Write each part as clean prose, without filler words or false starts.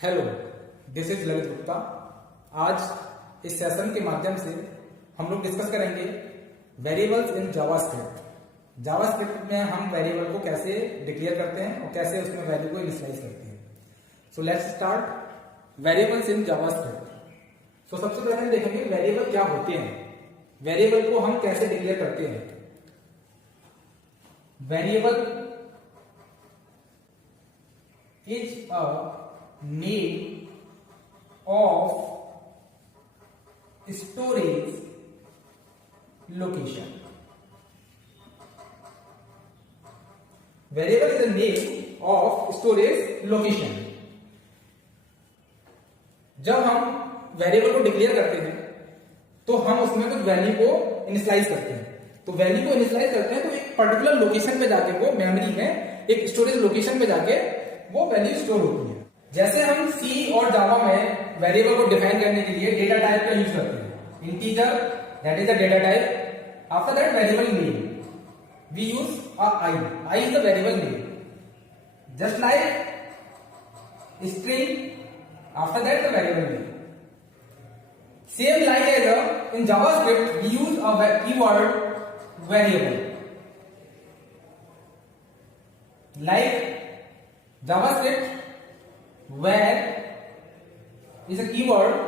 Hello, this is Lalit Gupta. आज इस session के माध्यम से हम लोग डिस्कस करेंगे वेरिएबल्स इन जावास्क्रिप्ट। जावास्क्रिप्ट में हम वेरिएबल को कैसे डिक्लेयर करते हैं और कैसे उसमें वैल्यू को इनिशियलाइज करते हैं। So let's start variables in JavaScript. So सबसे पहले हम देखेंगे वेरिएबल क्या होते हैं, वेरिएबल को हम कैसे डिक्लेयर करते हैं। Variable is a name of storage location. Variable is a name of storage location. जब हम वेरिएबल को डिक्लेयर करते हैं तो हम उसमें कुछ वैल्यू को इनिशियलाइज करते हैं। तो वैल्यू को इनिशियलाइज करते हैं तो एक पर्टिकुलर लोकेशन पे जाके, वो मेमोरी में एक स्टोरेज लोकेशन पे जाके वो वैल्यू स्टोर होती है। जैसे हम सी और जावा में वेरिएबल को डिफाइन करने के लिए डेटा टाइप का यूज करते हैं। Integer, that is the data type. After that variable name we use I is the variable name. Just like string, after that the variable name. Same like as in JavaScript we use a keyword variable. Like JavaScript, where is a keyword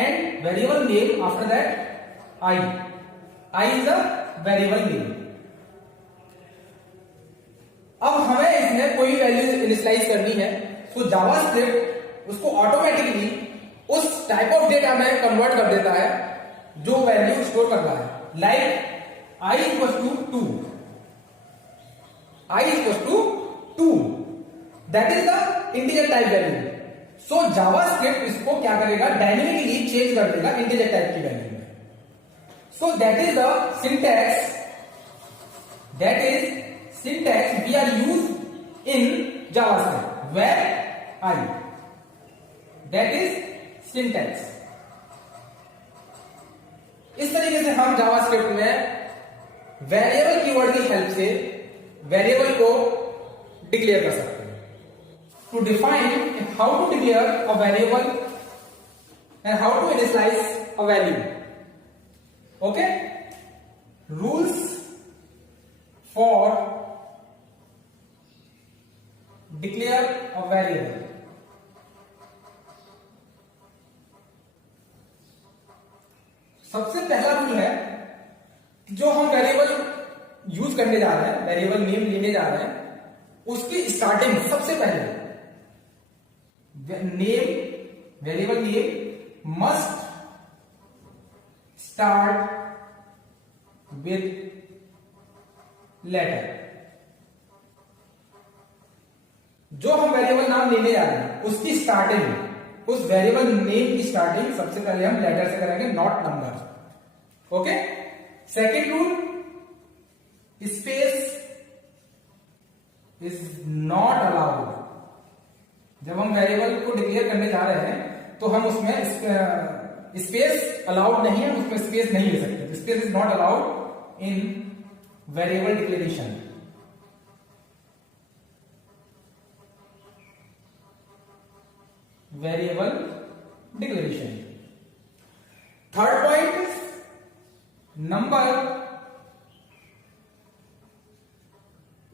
and variable name after that I. I is a variable name. अब हमें इसमें कोई value initialise करनी है तो JavaScript उसको automatically उस type of data में कन्वर्ट कर देता है जो वैल्यू स्टोर कर रहा है। Like I equal to 2, I equal to 2, that is the integer type value. So JavaScript इसको क्या करेगा, डायनेमिकली चेंज कर देगा integer type की वैल्यू में। So that is the syntax, that is syntax we are used in JavaScript, where I, that is syntax। इस तरीके से हम JavaScript में वेरिएबल कीवर्ड की हेल्प से वेरिएबल को डिक्लेयर कर सकते हैं। To define how to declare a variable and how to initialise a value. Okay, rules for declare a variable. सबसे पहला रूल है कि जो हम वेरिएबल यूज करने जा रहे हैं, वेरिएबल नेम लेने जा रहे हैं, उसकी स्टार्टिंग सबसे पहले name, variable name must start with letter. जो हम वेरिएबल नाम लेने जा रहे हैं उसकी स्टार्टिंग, उस वेरिएबल नेम की स्टार्टिंग सबसे पहले हम लेटर से करेंगे, not number. Okay. Second rule, space is not allowed. जब हम वेरिएबल को डिक्लेयर करने जा रहे हैं तो हम उसमें स्पेस अलाउड नहीं है, उसमें स्पेस नहीं ले सकते। Space is not allowed in variable declaration. Variable declaration. Third point, number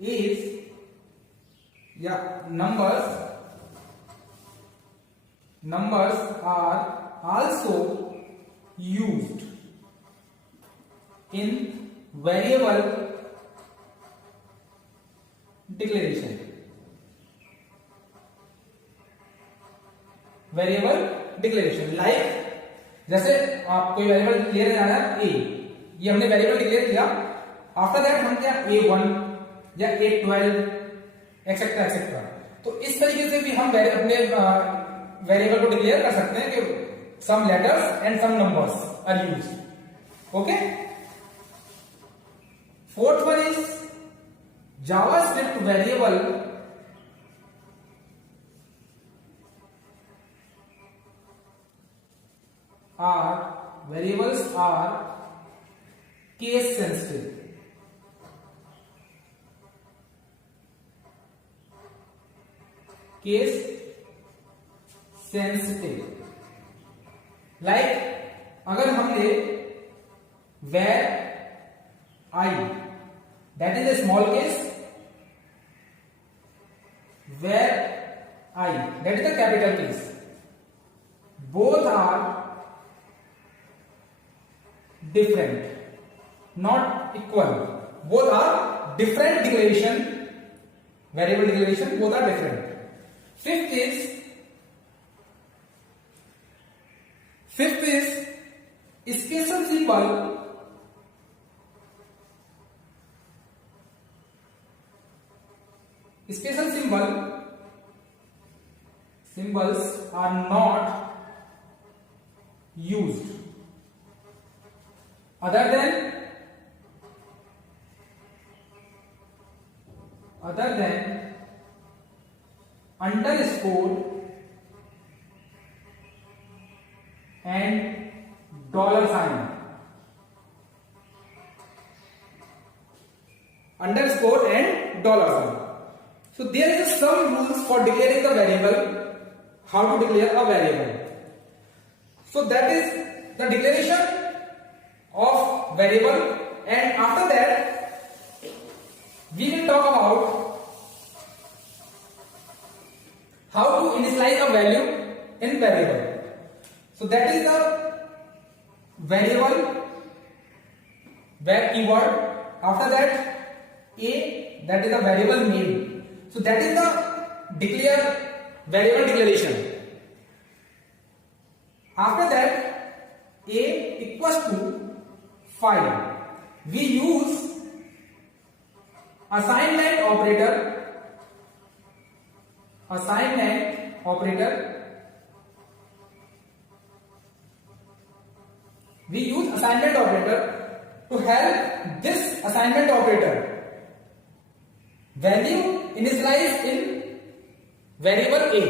is numbers are also used in variable declaration। Variable declaration like, जैसे आप कोई वेरिएबल डिक्लेयर करना है ए, ये हमने वेरिएबल डिक्लेयर किया। आफ्टर दैट हम क्या A1 या A12 एक्सेट्रा एक्सेट्रा। तो इस तरीके से भी हम अपने वेरिएबल को डिक्लेयर कर सकते हैं कि some letters and some numbers are used. Okay. Fourth one is JavaScript variable variables are case sensitive। case sensitive. Like अगर हमने var I, that is a small case, var I that is the capital case, both are different, not equal. Both are different declaration, variable declaration, both are different. Fifth is special symbol. Special symbols are not used other than underscore and dollar sign. Underscore and dollar sign. So there is some rules for declaring the variable. How to declare a variable? So that is the declaration of variable, and after that we will talk about how to initialize a value in variable. So that is the variable var keyword. After that a, that is the variable name. So that is the declare variable declaration. After that a equals to 5. We use assignment operator. We use assignment operator to help this assignment operator value initialize in variable a.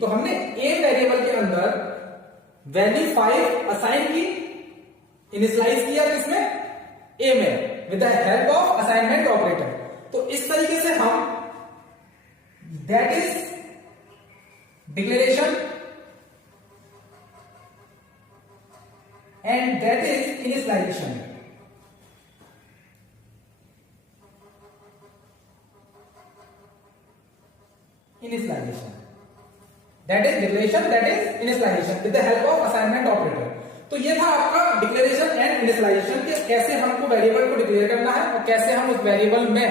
तो हमने a variable के अंदर value 5 assign की, initialise किया किसमें, a में, with the help of assignment operator. तो इस तरीके से हम, that is declaration and that is initialization. That is declaration, that is initialization with the help of assignment operator. तो ये था आपका डिक्लेरेशन एंड इनिशियलाइजेशन के कैसे हमको वेरिएबल को डिक्लेयर करना है और कैसे हम उस वेरिएबल में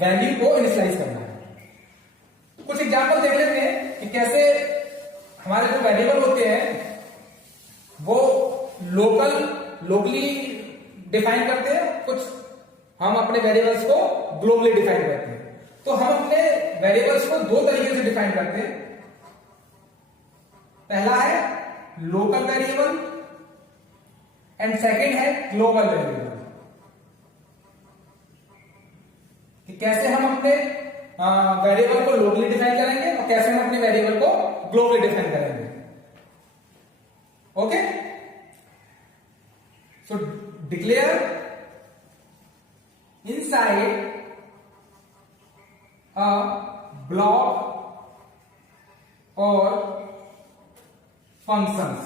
वैल्यू को इनिशियलाइज करना है. तो कुछ एग्जांपल देख लेते हैं कि कैसे हमारे जो वेरिएबल होते हैं वो लोकली डिफाइन करते हैं, कुछ हम अपने वेरिएबल्स को ग्लोबली डिफाइन करते हैं. तो हम अपने वेरिएबल्स को दो तरीके से डिफाइन करते हैं. पहला है लोकल वेरिएबल एंड सेकंड है ग्लोबल वेरिएबल. कि कैसे हम अपने वेरिएबल को लोकली डिफाइन करेंगे और कैसे हम अपने वेरिएबल को ग्लोबली डिफाइन करेंगे. Okay, so declare inside a block or functions.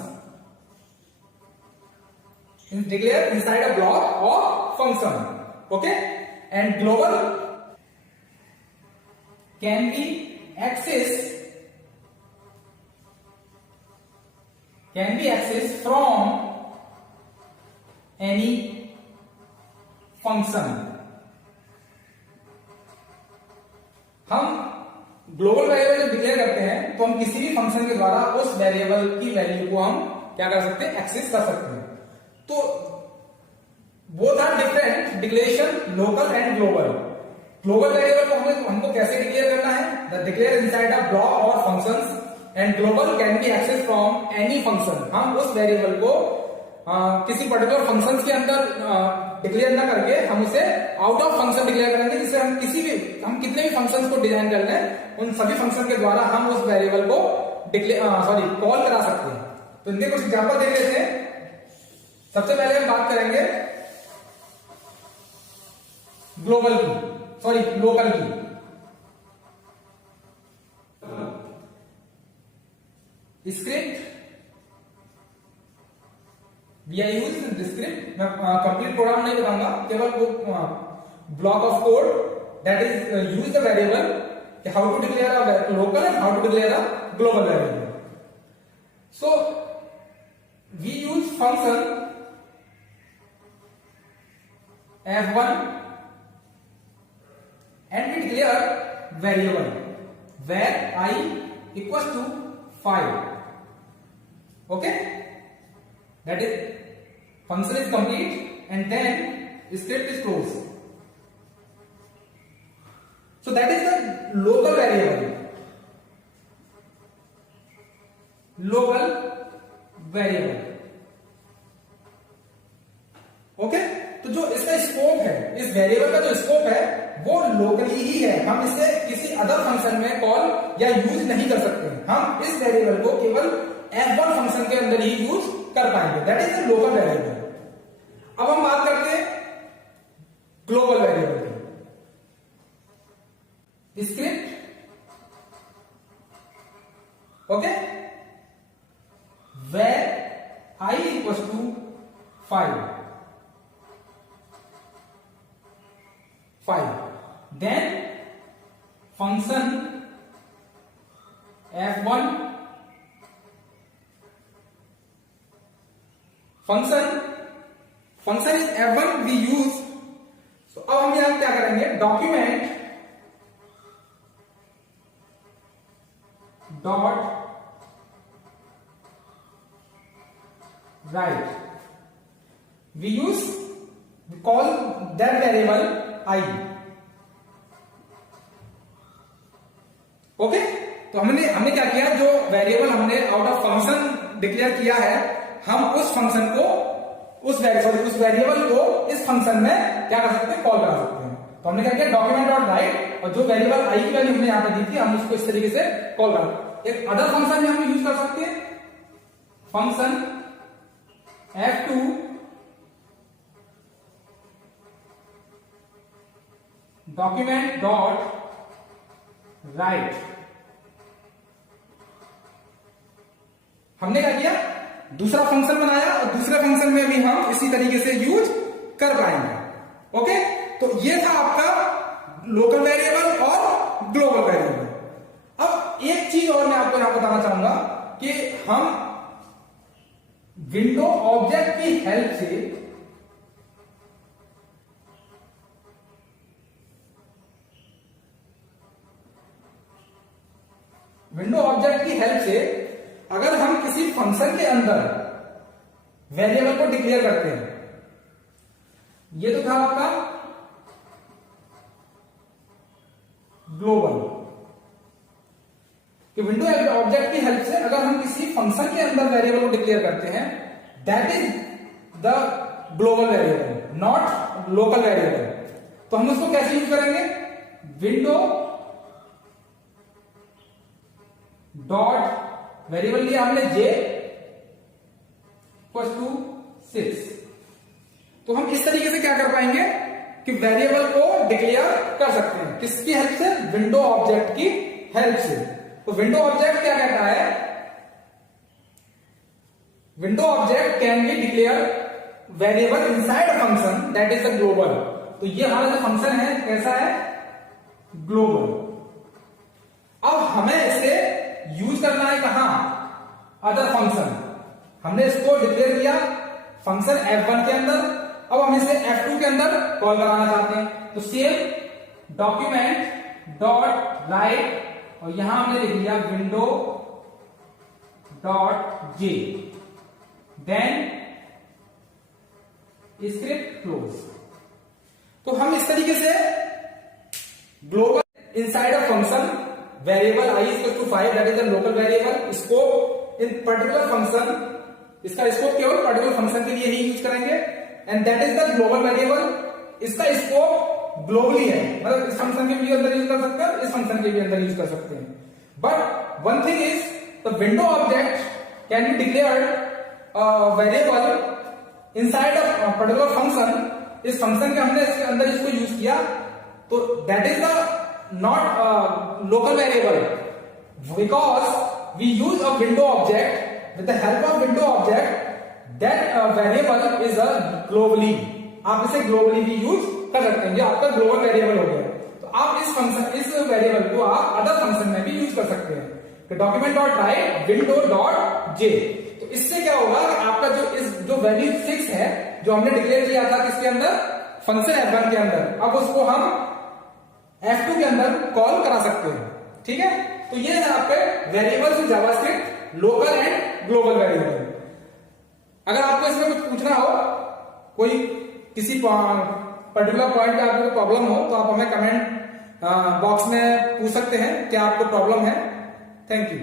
Declare inside a block or function. Okay, and global can be accessed from any function. हम ग्लोबल वेरिएबल जब डिक्लेयर करते हैं तो हम किसी भी फंक्शन के द्वारा उस वेरिएबल की वैल्यू को हम क्या कर सकते हैं, एक्सेस कर सकते हैं. तो both are different declaration, local and global. Global variable को हमको कैसे डिक्लेयर करना है, the declare inside a block और functions, and global can be access from any function. हम उस वेरिएबल को किसी पर्टिकुलर फंक्शन के अंदर डिक्लेयर ना करके हम उसे आउट ऑफ फंक्शन डिक्लेयर करेंगे, जिससे हम कितने भी फंक्शंस को डिजाइन कर लें उन सभी फंक्शन के द्वारा हम उस वेरिएबल को कॉल करा सकते हैं. तो इनके कुछ एग्जांपल देख लेते हैं. सबसे पहले हम बात करेंगे लोकल की. Script, we are use the script. मैं कंप्लीट प्रोग्राम नहीं बताऊंगा, केवल वो block of code that is use the variable, how to declare a local and how to declare a global variable. So we use function f1 and we declare variable where I equals to 5. Okay, that is function is complete and then script is closed. So that is the local variable, local variable. Okay, तो जो इसका scope है, इस variable का जो scope है वो locally ही है, हम इसे किसी अदर फंक्शन में कॉल या यूज नहीं कर सकते। हम इस वेरिएबल को केवल f1 फंक्शन के अंदर ही यूज कर पाएंगे, that is the local variable. अब हम बात करते हैं ग्लोबल वेरिएबल की। Script, okay, where I equals to 5, then function f1 function is f1 we use। so अब हम यहां क्या करेंगे, document dot right, we use we call that variable I। Okay, तो हमने क्या किया, जो वेरिएबल हमने आउट ऑफ फंक्शन डिक्लेयर किया है, हम उस फंक्शन को उस वेरिएबल को इस फंक्शन में क्या कर सकते हैं, कॉल करा सकते हैं। तो हमने क्या किया, डॉक्यूमेंट डॉट राइट, और जो वेरिएबल आई की वैल्यू हमने यहां पे दी थी हम उसको इस तरीके से कॉल करा। एक अदर फंक्शन में हम यूज कर सकते हैं, function f2 document dot right. हमने क्या किया, दूसरा फंक्शन बनाया और दूसरे फंक्शन में भी हम इसी तरीके से यूज कर पाएंगे। ओके, तो ये था आपका लोकल वेरिएबल और ग्लोबल वेरिएबल। अब एक चीज और मैं आपको यहां बताना चाहूंगा कि हम विंडो ऑब्जेक्ट की हेल्प से अगर हम किसी फंक्शन के अंदर वेरिएबल को डिक्लेयर करते हैं, ये तो था आपका ग्लोबल, कि विंडो ऑब्जेक्ट की हेल्प से अगर हम किसी फंक्शन के अंदर वेरिएबल को डिक्लेयर करते हैं, that is the global variable, not local variable. तो हम उसको कैसे यूज करेंगे, विंडो डॉट वेरिएबल लिया हमने j इक्वल्स टू 6। तो हम इस तरीके से क्या कर पाएंगे कि वेरिएबल को डिक्लेयर कर सकते हैं, किसकी हेल्प से, विंडो ऑब्जेक्ट की हेल्प से। तो विंडो ऑब्जेक्ट क्या कहता है, window object can be declare variable inside a function that is the global. तो ये हमारा जो फंक्शन है कैसा है, ग्लोबल। अब हमें इसे यूज करना है कहां, अदर फंक्शन। हमने इसको डिक्लेयर किया फंक्शन f1 के अंदर, अब हम इसे f2 के अंदर कॉल कराना चाहते हैं। तो सेम डॉक्यूमेंट डॉट राइट, और यहां हमने लिख लिया window dot j, then script close. तो हम इस तरीके से global inside a function variable I equal to 5 that is the local variable, scope in particular function, इसका स्कोप केवल पर्टिकुलर फंक्शन के लिए ही यूज करेंगे, and that is the global variable, इसका स्कोप ग्लोबली है, मतलब इस फंक्शन के भी अंदर यूज कर सकते हैं, इस फंक्शन के भी अंदर यूज कर सकते हैं। But one thing is the window object can be declared variable inside a particular function. इस फंक्शन के हमने इसके अंदर इसको यूज किया, तो that is the not local variable because we use a window object with the help of window object that variable is a globally, आप इसे globally भी यूज कर सकते हैं, जो आपका ग्लोबल वेरिएबल हो गया। तो आप इस वेरिएबल को आप अदर फंक्शन में भी यूज कर सकते हैं। तो document dot right window dot J, तो इससे क्या होगा कि आपका जो वैल्यू 6 है जो हमने डिक्लेयर किया था किसके अंदर, फंक्शन f1 के अंदर, अब उसको हम f2 के अंदर कॉल करा सकते हैं। ठीक है, तो ये है आपके variables in JavaScript, local and global variable. अगर आपको इसमें कुछ पूछना हो, कोई किसी पर्टिकुलर पॉइंट पे आपको प्रॉब्लम हो, तो आप हमें कमेंट बॉक्स में पूछ सकते हैं क्या आपको प्रॉब्लम है। Thank you.